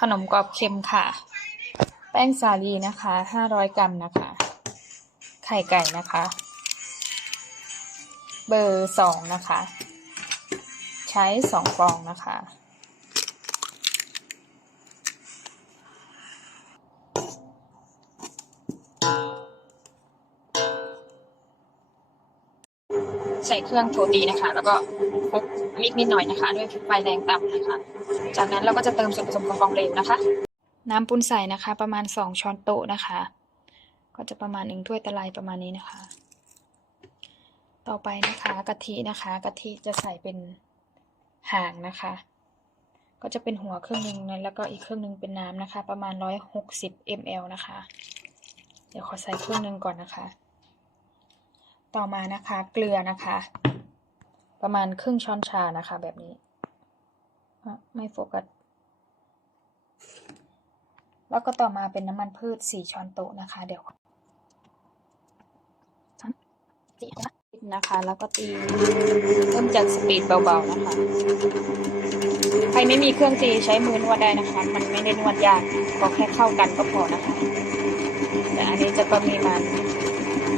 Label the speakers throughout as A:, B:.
A: ขนมกรอบเค็มค่ะ แป้งสาลีนะคะ500กรัมนะคะ ไข่ไก่นะคะ เบอร์สองนะคะ ใช้สองฟองนะคะ ใส่เครื่องโรตีนะคะ แล้วก็คลุกมิกนิดหน่อยนะคะ ด้วยไฟแรงต่ำนะคะ จากนั้นเราก็จะเติมส่วนผสมของฟองเลวนะคะ น้ำปุ้นใส่นะคะ ประมาณสองช้อนโต๊ะนะคะ ก็จะประมาณหนึ่งถ้วยตะไลประมาณนี้นะคะ ต่อไปนะคะกะทินะคะกะทิจะใส่เป็นหางนะคะ ก็จะเป็นหัวครึ่งหนึ่งนะแล้วก็อีกครึ่งหนึ่งเป็นน้ำนะคะ ประมาณร้อยหกสิบมลนะคะ เดี๋ยวขอใส่ครึ่งหนึ่งก่อนนะคะ ต่อมานะคะ เกลือนะคะ ประมาณครึ่งช้อนชานะคะ แบบนี้ไม่โฟกัสแล้วก็ต่อมาเป็นน้ำมันพืชสี่ช้อนโต๊ะนะคะ เดี๋ยวสามสี่นะคะ แล้วก็ตีเริ่มจากสปีดเบาๆนะคะ ใครไม่มีเครื่องตีใช้มือนวดได้นะคะ มันไม่ได้นวดยากก็แค่เข้ากันก็พอนะคะ แต่อันนี้จะปริมาณ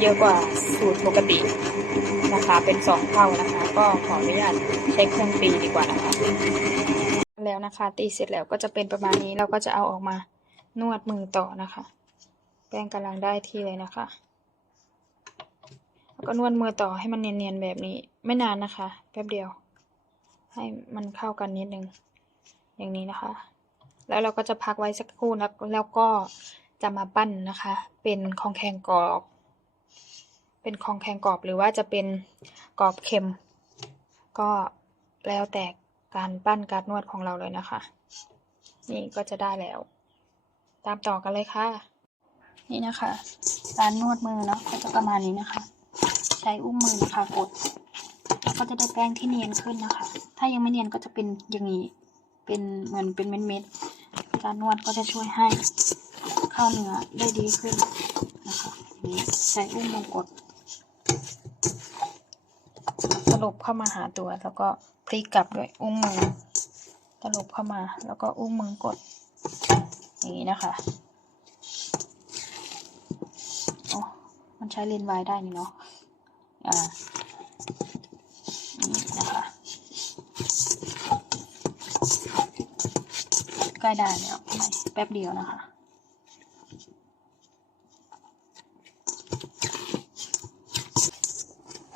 A: เยอะกว่าสูตรปกตินะคะ เป็นสองเท่านะคะ ก็ขออนุญาตใช้เครื่องตีดีกว่านะคะ แล้วนะคะตีเสร็จแล้วก็จะเป็นประมาณนี้เราก็จะเอาออกมานวดมือต่อนะคะ แป้งกำลังได้ที่เลยนะคะแล้วก็นวดมือต่อให้มันเนียนๆแบบนี้ไม่นานนะคะแป๊บเดียว ให้มันเข้ากันนิดนึงอย่างนี้นะคะ แล้วเราก็จะพักไว้สักครู่แล้วแล้วก็จะมาปั้นนะคะ เป็นคองแคงกรอบ เป็นคองแคงกรอบหรือว่าจะเป็นกรอบเค็ม ก็แล้วแต่การปั้นการนวดของเราเลยนะคะ นี่ก็จะได้แล้ว ตามต่อกันเลยค่ะ นี่นะคะการนวดมือเนาะก็จะประมาณนี้นะคะ ใช้อุ้งมือนะคะกดแล้วก็จะได้แป้งที่เนียนขึ้นนะคะ ถ้ายังไม่เนียนก็จะเป็นอย่างนี้เป็นเหมือนเป็นเม็ดๆการนวดก็จะช่วยให้เข้าเนื้อได้ดีขึ้นนะคะนี้ใช้อุ้งมือกด ลบเข้ามาหาตัว แล้วก็พลิกกลับด้วยอุ้งมือตลบเข้ามา แล้วก็อุ้งมือกด อย่างนี้นะคะโอ้มันใช้เลนส์วายได้นี่เนาะอ่านี่นะคะใกล้ได้แล้วแป๊บเดียวนะคะ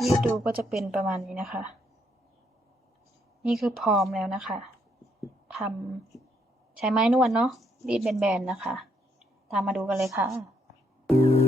A: ยืดดูก็จะเป็นประมาณนี้นะคะ นี่คือพร้อมแล้วนะคะทำใช้ไม้นวดเนาะรีดแบนๆนะคะ ตามมาดูกันเลยค่ะ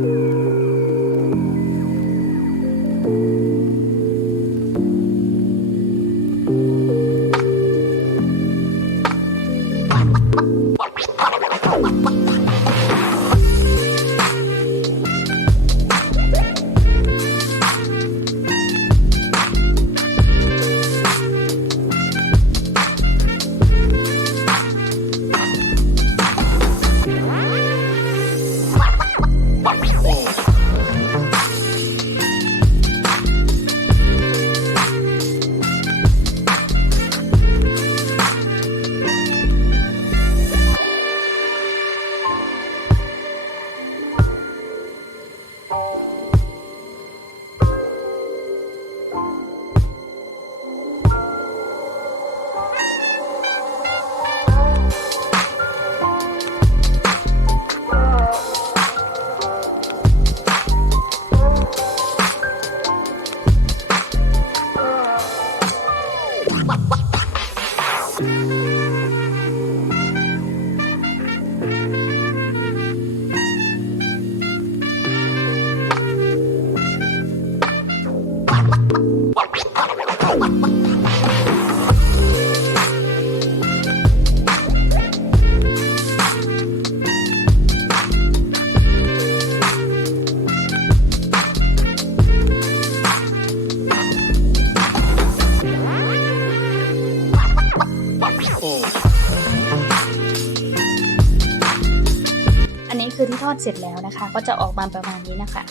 A: สร็จแล้วนะคะ ก็จะออกมาประมาณนี้นะคะ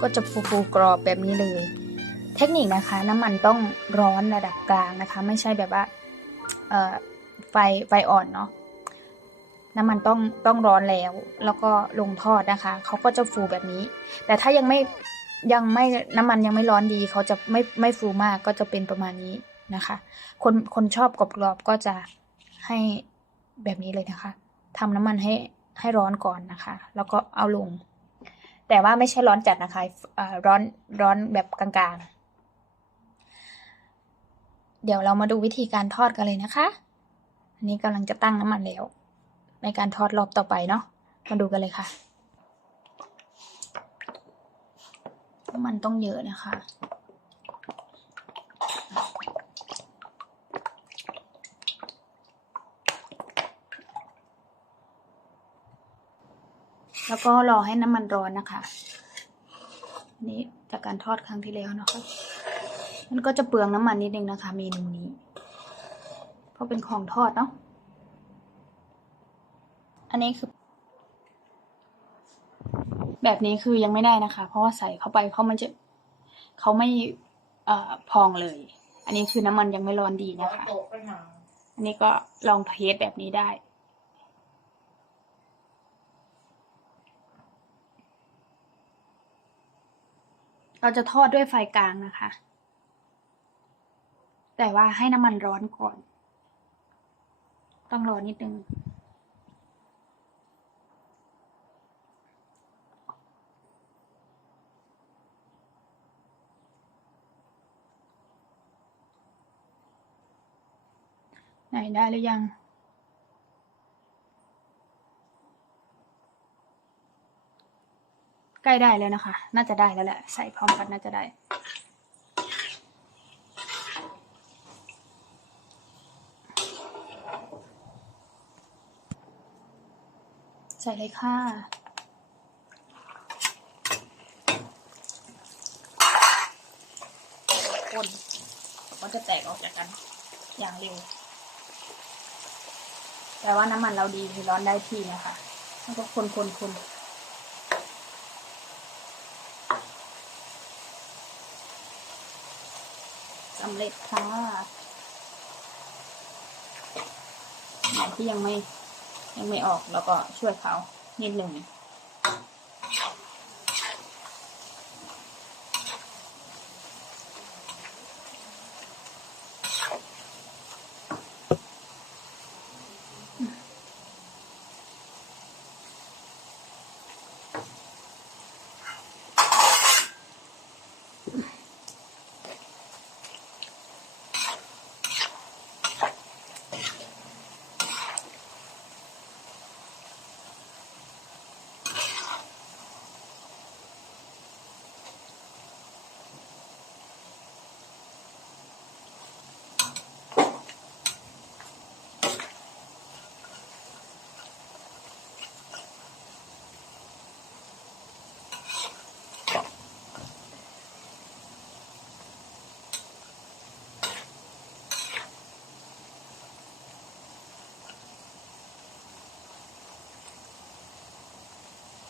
A: ก็จะฟูๆกรอบแบบนี้เลย เทคนิคนะคะ น้ำมันต้องร้อนระดับกลางนะคะ ไม่ใช่แบบว่าไฟไฟอ่อนเนาะน้ำมันต้องต้องร้อนแล้ว แล้วก็ลงทอดนะคะเขาก็จะฟูแบบนี้ แต่ถ้ายังไม่ยังไม่น้ำมันยังไม่ร้อนดีเขาจะไม่ไม่ฟูมากก็จะเป็นประมาณนี้นะคะ คนคนชอบกรอบๆก็จะให้แบบนี้เลยนะคะทำน้ำมันให้ ให้ร้อนก่อนนะคะ แล้วก็เอาลง แต่ว่าไม่ใช่ร้อนจัดนะคะร้อนร้อนแบบกลางๆ เดี๋ยวเรามาดูวิธีการทอดกันเลยนะคะ อันนี้กำลังจะตั้งน้ำมันแล้ว ในการทอดรอบต่อไปเนาะมาดูกันเลยค่ะน้ำมันต้องเยอะนะคะ แล้วก็รอให้น้ำมันร้อนนะคะนนี้จากการทอดครั้งที่แล้วนะคะ มันก็จะเปลืองน้ำมันนิดนึงนะคะ เมนูนี้ เพราะเป็นของทอดเนาะ อันนี้คือ แบบนี้คือยังไม่ได้นะคะ เพราะว่าใส่เข้าไปเขามันจะเขาไม่เอ่อพองเลย อันนี้คือน้ำมันยังไม่ร้อนดีนะคะ อันนี้ก็ลองเทสแบบนี้ได้ เราจะทอดด้วยไฟกลางนะคะ แต่ว่าให้น้ำมันร้อนก่อน ต้องรอนิดนึงไหนได้หรือยัง ใกล้ได้แล้วนะคะ น่าจะได้แล้วแหละ ใส่พร้อมกันน่าจะได้ ใส่เลยค่ะคนก็จะแตกออกจากกันอย่างเร็ว แต่ว่าน้ำมันเราดีร้อนได้ที่นะคะแล้วก็คนคนคน สำเร็จค่ะไหนที่ยังไม่ยังไม่ออกแล้วก็ช่วยเขานิดหนึ่ง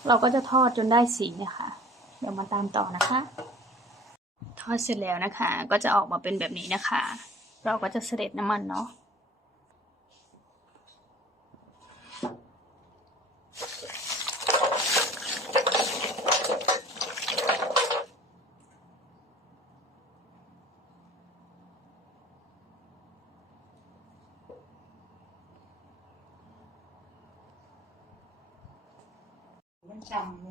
A: เราก็จะทอดจนได้สีนะคะ เดี๋ยวมาตามต่อนะคะ ทอดเสร็จแล้วนะคะ ก็จะออกมาเป็นแบบนี้นะคะ เราก็จะเสด็จน้ำมันเนาะ está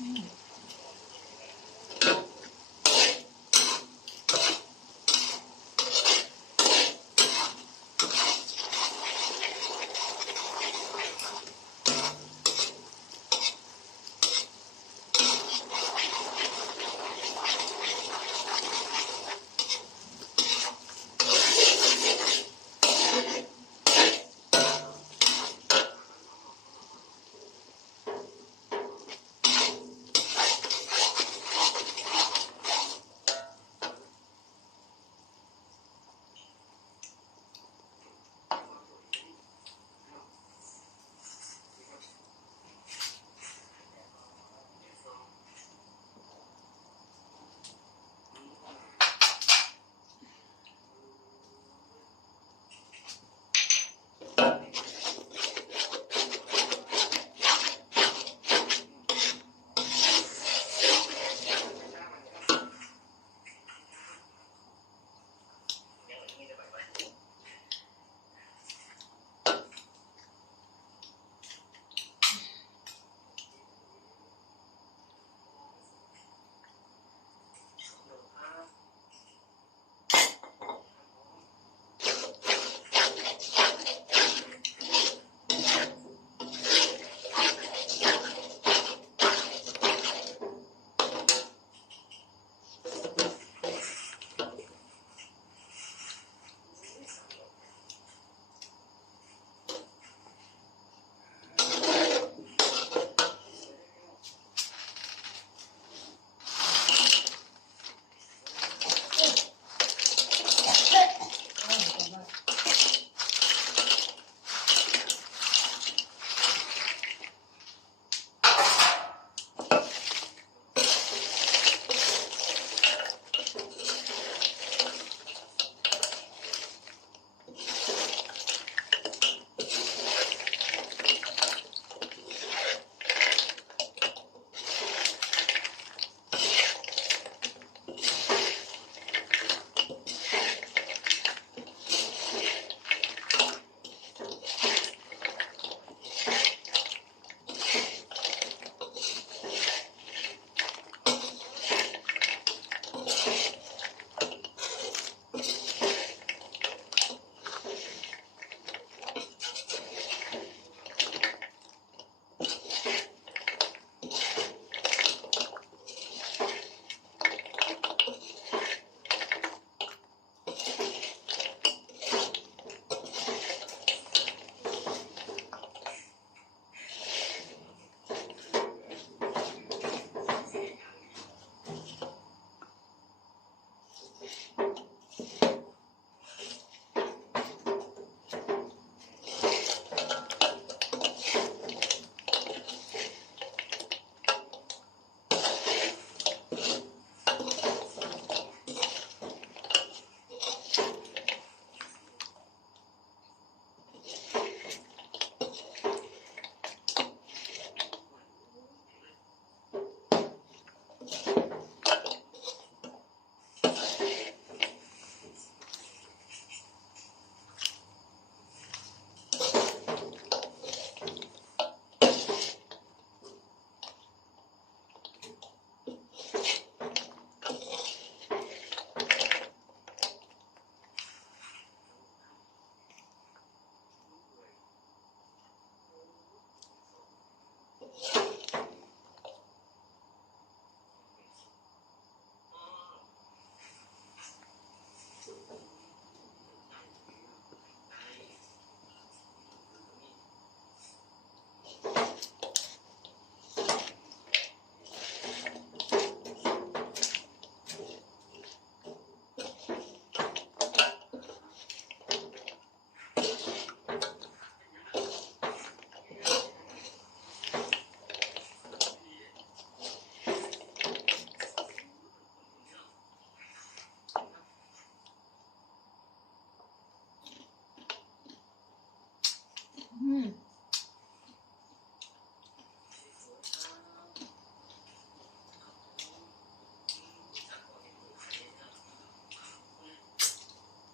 A: Mm.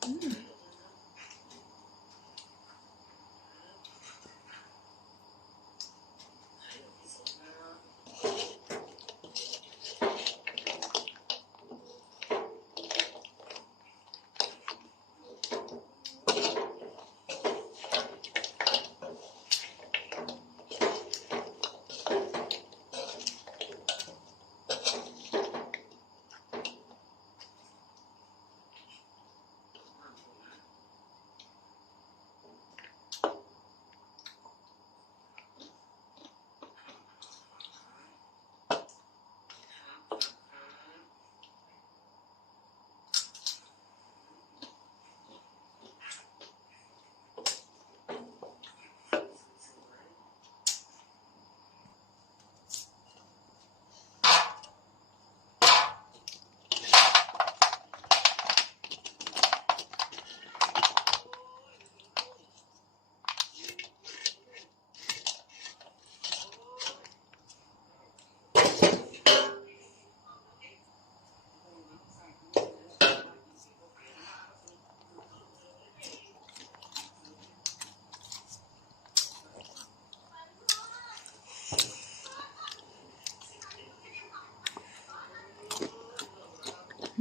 A: Mm.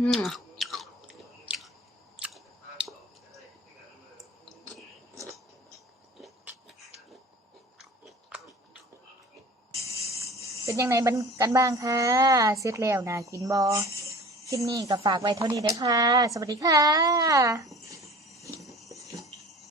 B: อืม
A: เป็นยังไงบ้างกันบ้างคะเสร็จแล้วนะกินบอคลิปนี้ก็ฝากไว้เท่านี้เลยค่ะ สวัสดีค่ะ